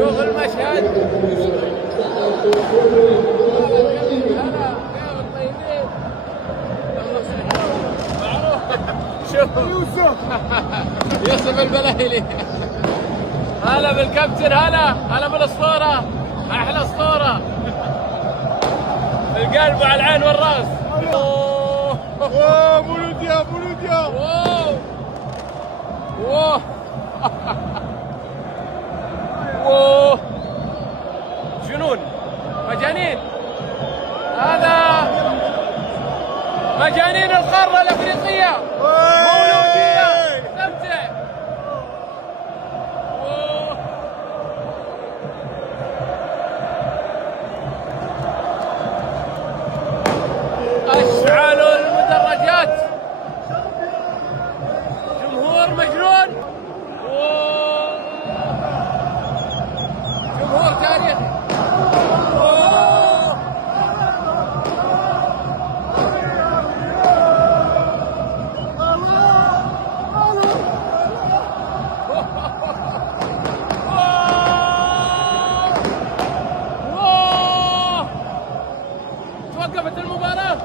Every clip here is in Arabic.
شوف المشهد. شوف يوسف البلايلي. هلا بالكابتن، هلا بالاسطوره، احلى اسطوره، القلب على العين والراس. اوه بولوديا بولوديا. اوه اوه جنون، مجانين، هذا مجانين القارة الأفريقية. مولودية، استمتع. أشعلوا المدرجات، جمهور مجنون، جمهور تاريخي. توقفت المباراة،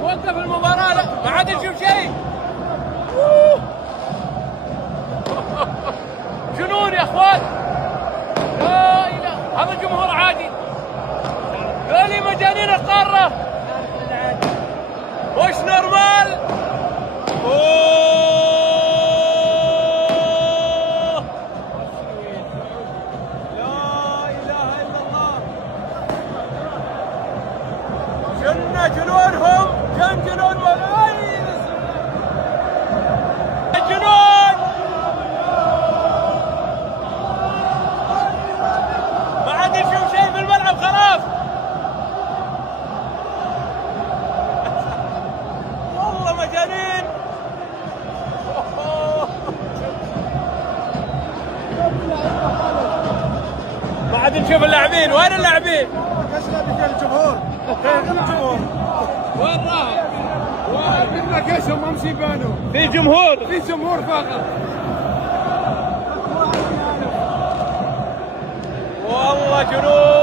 توقف المباراة، لا ما عاد نشوف شيء. جنون يا اخوان، لا اله، هذا جمهور عادي، ذولي مجانين القارة، وش نورمال. لا اله الا الله، جنونهم، جنون جنون، ما عاد يشوف شيء في الملعب خلاص. والله مجانين. ما عاد نشوف اللاعبين، وين اللاعبين؟ الجمهور الجمهور وين راح؟ قلنا كيسهم ما مسيبانو. في جمهور، في جمهور فقط. والله جنون.